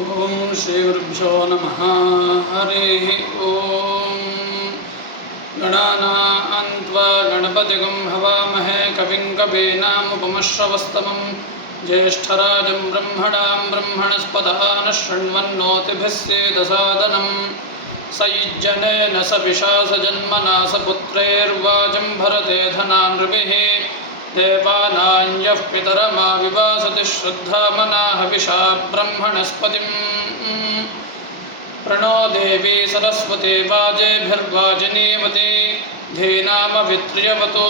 ॐ श्रीगुरुभ्यो नमः। हरिः ॐ। गणानान्त्वा गणपतिगं हवामहे कविं कवीनामुपमश्रवस्तमं। ज्येष्ठराजं ब्रह्मणां ब्रह्मणस्पदः न शृण्वन्नोतिभिस्सेदसादनम् सयुज्यनेन सविशा सजन्मना सपुत्रैर्वाचं भरते धनानृभिः। देवानाञ्जः पितरमा विवासति श्रद्धामना हविषा ब्रह्मणस्पतिम् प्रणो देवी सरस्वती वाजेभिर्वाजिनीवती धीनामवित्र्यवतु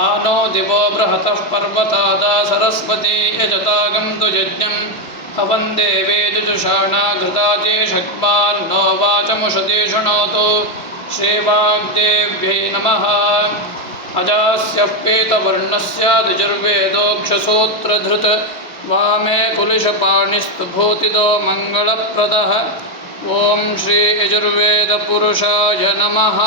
आनो दिवो बृहतः पर्वतादा सरस्वती यजतागं तु यज्ञं हवं देवे जुजुषाणा घृताजे शक्वान्नो वाचमुषति शृणोतु। श्रीवाग्देव्यै नमः। अजास्य पीतवर्णस्य ऋजुर्वेदोक्षसूत्रधृत् वामे कुलिशपाणिस्तु भूतिदो मङ्गलप्रदः। ॐ श्री यजुर्वेदपुरुषाय नमः।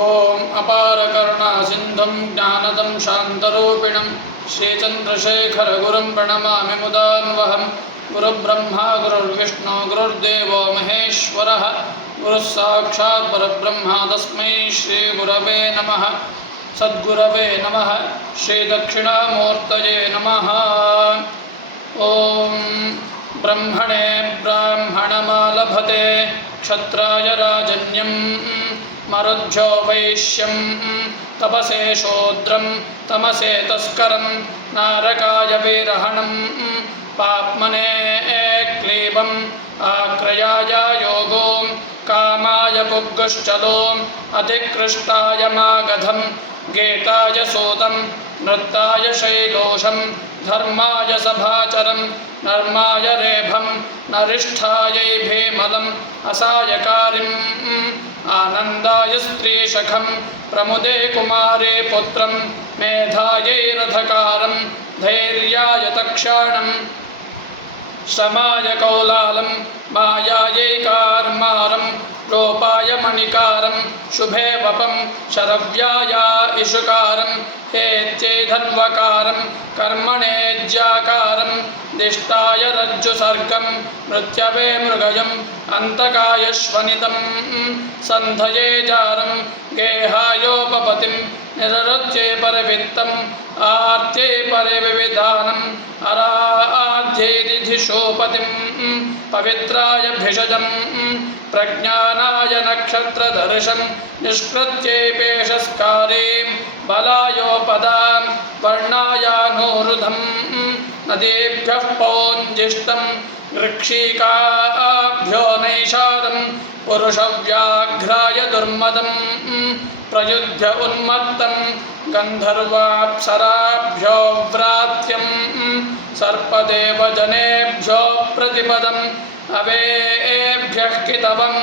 ॐ अपारकरुणासिन्धुं, ज्ञानदं, शान्तरूपिणं, श्रीचन्द्रशेखरगुरुं प्रणमामि मुदान्वहं। गुरुब्रह्मा, गुरुर्विष्णु, गुरुर्देवो महेश्वरः। गुरुः साक्षात् परब्रह्मा तस्मै श्रीगुरवे नमः। सद्गुरवे नमः। श्रीदक्षिणामूर्तये नमः। ॐ ब्रह्मणे ब्राह्मणमालभते क्षत्राय राजन्यं मरुद्भ्यो वैश्यं तपसे शूद्रं तमसे तस्करं नारकाय वीरहणं पाप्मने क्लीबम् कामाय पुग्गुश्चलोम् अतिकृष्टाय मागधं गेताय सूतं नृत्ताय शैलोषं धर्माय सभाचरं नर्माय रेभं नरिष्ठायै भीमलम्, असायकारिम्, आनन्दाय स्त्रीशखं प्रमुदे कुमारे पुत्रं मेधायै रथकारं धैर्याय तक्षाणम् श्रमाय कौलालं मायायै कार्मारं लोपाय मणिकारं शुभे वपं शरव्याय इषुकारं हेत्यैधन्वकारं कर्मणेज्याकारं दिष्टाय रज्जुसर्गं मृत्यवे मृगयम् अन्तकाय श्वनितं सन्धये जारं गेहायोपपतिं निररत्ये परवित्तम् आर्त्ये परिविधानम् अराध्येदिधिशोपतिं पवित्राय भिषजं प्रज्ञानाय नक्षत्रदर्शं निष्कृत्येपेशस्कारीं बलायोपदां वर्णायानोरुधं नदीभ्यः पौञ्जिष्टं वृक्षीकाभ्यो नैषादं पुरुषव्याघ्राय दुर्मदं प्रयुध्य उन्मत्तं गन्धर्वाप्सराभ्यो व्रात्यं सर्पदेवजनेभ्यो प्रतिपदम् अवेभ्यः कितवं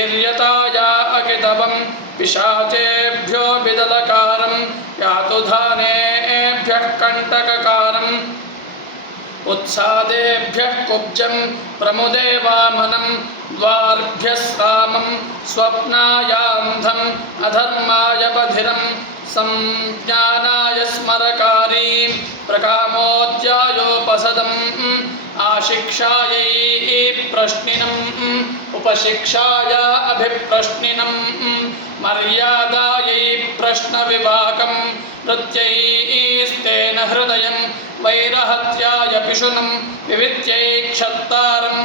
इर्यताया अकितवं पिशाचेभ्यो विदलकारं यातुधानेभ्यः कण्टककारम् उत्सादेभ्यः कुब्जं प्रमुदे वामनं द्वार्भ्यः सामं स्वप्नायान्धम् अधर्माय बधिरं संज्ञानाय स्मरकारीं प्रकामोद्यायोपसदम् आशिक्षायै प्रश्निनम् उपशिक्षाय अभिप्रश्निनं मर्यादायै प्रश्नविभागं हृदयं वैरहत्याय पिशुनं विवित्यै क्षत्तारम्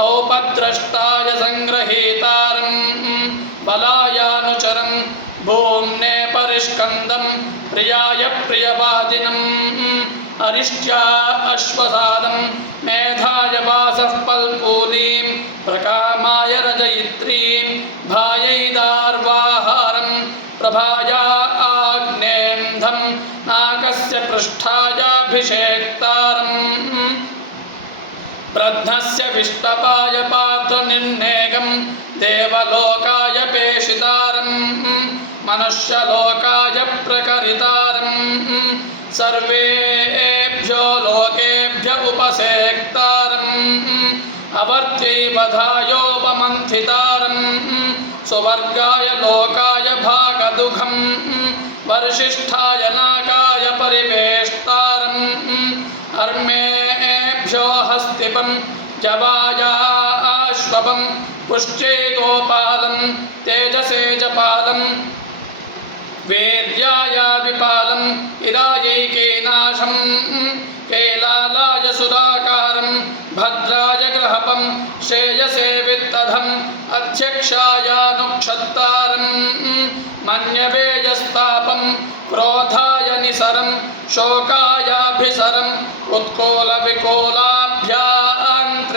औपद्रष्टाय सङ्ग्रहीतारं बलायानुचरं भूम्ने परिष्कन्दं प्रियाय प्रियवादिनम् अरिष्ट्या अश्वसादं, मेधाय वासः पल्पूलीं पृष्ठायाभिषेक्तारम् प्रध्नस्य विष्टपाय पात्रनिर्नेगं देवलोकाय पेषितारं, मनुष्यलोकाय प्रकरितारं। सर्वेभ्यो लोकेभ्य उपसेक्तारम् सुवर्गाय लोकाय भागदुःखं वर्षिष्ठाय नाकाय हस्तिपं जवायाश्वपं पुष्टे गोपालं तेजसे जपालं वीर्याय विपालम् इदायैकेनाशं केलालाय सुधाकारं भद्राय गृहपं श्रेयसे वित्तधम् अध्यक्षायानुक्षत्तारं मन्यवेजस्तापं क्रोधाय निसरं शोकायाभिसरम्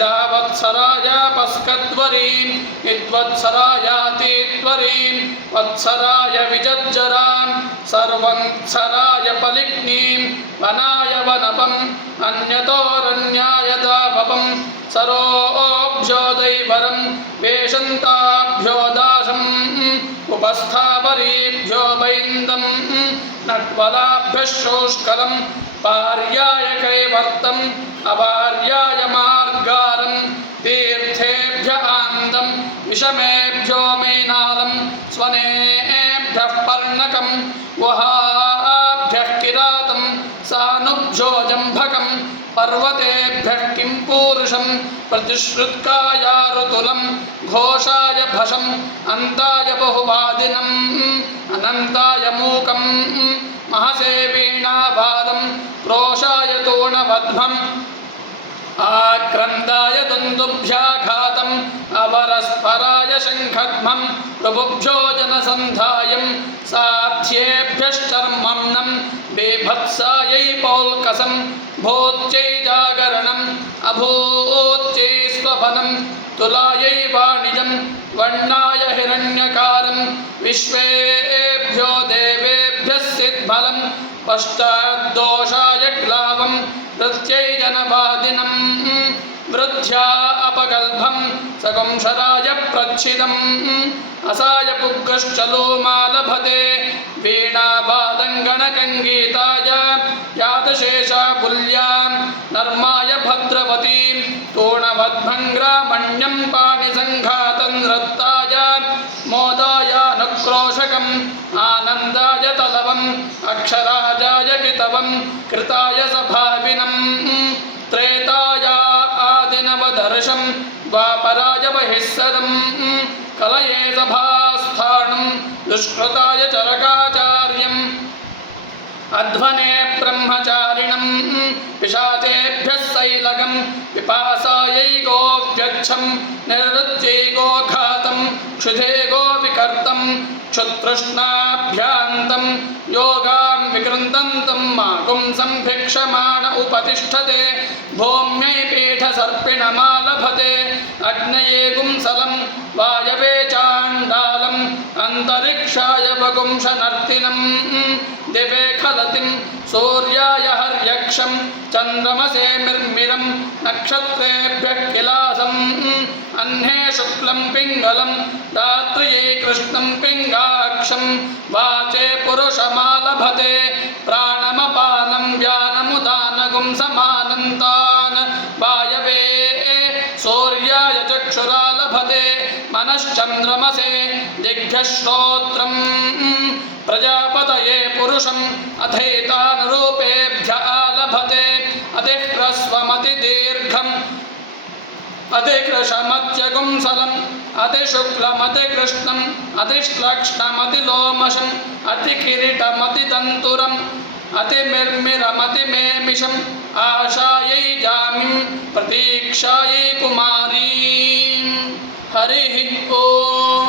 ఇదావత్సరాయ పస్కద్వరీం ఇద్వత్సరాయాతి త్వరీం వత్సరాయ విజజ్జరాం సర్వం సరాయ పలిగ్నీం వనాయ వనపం అన్యతోరణ్యాయ దాపం సరోభ్యోదైవరం వేషంతాభ్యోదాసం ఉపస్థాపరీభ్యో వైందం నట్వలాభ్యశోష్కలం పార్యాయ కైవర్తం అవార్యాయ మా मार्गारं तीर्थेभ्य आन्दं विषमेभ्यो मेनालं, स्वनेभ्यः पर्णकं वहाभ्यः किरातं सानुभ्यो जम्भकं पर्वतेभ्यः किं पूरुषं प्रतिश्रुत्काया ऋतुलं घोषाय भषम् अन्ताय बहुवादिनम् अनन्ताय मूकं महसे वीणावादं क्रोशाय तूणवध्वम् आक्रन्दाय दुन्दुभ्याघातम्, अवरस्पराय शङ्खध्मं प्रभुभ्यो जनसन्धायं साध्येभ्यश्चर्मम्नं बेभत्सायै पौल्कसं भूत्यै जागरणम्, अभूत्यै स्वपनं तुलायै वर्णाय विश्वेभ्यो देवेभ्यः सिद्बलं पश्चाद्दोषाय ग्लावं प्रत्यै जनवादिनं वृद्ध्या अपगल्भं सकुंशराय प्रच्छिदम् असाय पुग्गश्चलोमालभते वीणावादङ्गणकङ्गीताय यादशेषा कुल्यां नर्माय भद्रवतीं तूणवद्भङ्ग्रामण्यं पाणिसङ्घातं नृत्ताय मोदाय नक्रोशकम् आनन्दाय तलवम्, अक्षराजाय कृताय सभाविनं दुष्कृताय चरकाचार्यम्। अध्वने ब्रह्मचारिणं पिशाचेभ्यः शैलकं पिपासायै गोव्यच्छं निर्वृत्यै गोघातं क्षुधे गोविकर्तं क्षुतृष्णाभ्यान्तं योगां विकृन्दन्तं माकुंसं भिक्षमाण उपतिष्ठते। भूम्यै पीठसर्पिणमालभते। अग्नये गुंसलं वायवे चाण्डालम् वगुंशनर्तिनं दिवे खलतिं सूर्याय हर्यक्षं चन्द्रमसे मिर्मिरं नक्षत्रेभ्यः किलासम् अह्ने शुक्लं पिङ्गलं रात्र्यै कृष्णं पिङ्गाक्षं वाचे पुरुषमालभते, प्राणमपानं व्यानमुदानगुं समानन्तान् वायवे, सूर्याय चक्षुरालभते मनश्चन्द्रमसे दिग्भ्यः श्रोत्रम् प्रजापतये पुरुषम् अथैतानुरूपेभ्य आलभते। अतिह्रस्वमतिदीर्घम् अतिकृशमत्यगुंसलम् अतिशुक्लमतिकृष्णम् अतिश्लक्ष्णमतिलोमशम् अतिकिरीटमतिदन्तुरम् अतिमिर्मिरमतिमेमिषम् आशायै जामिं प्रतीक्षायै कुमारीम् हरिः ओ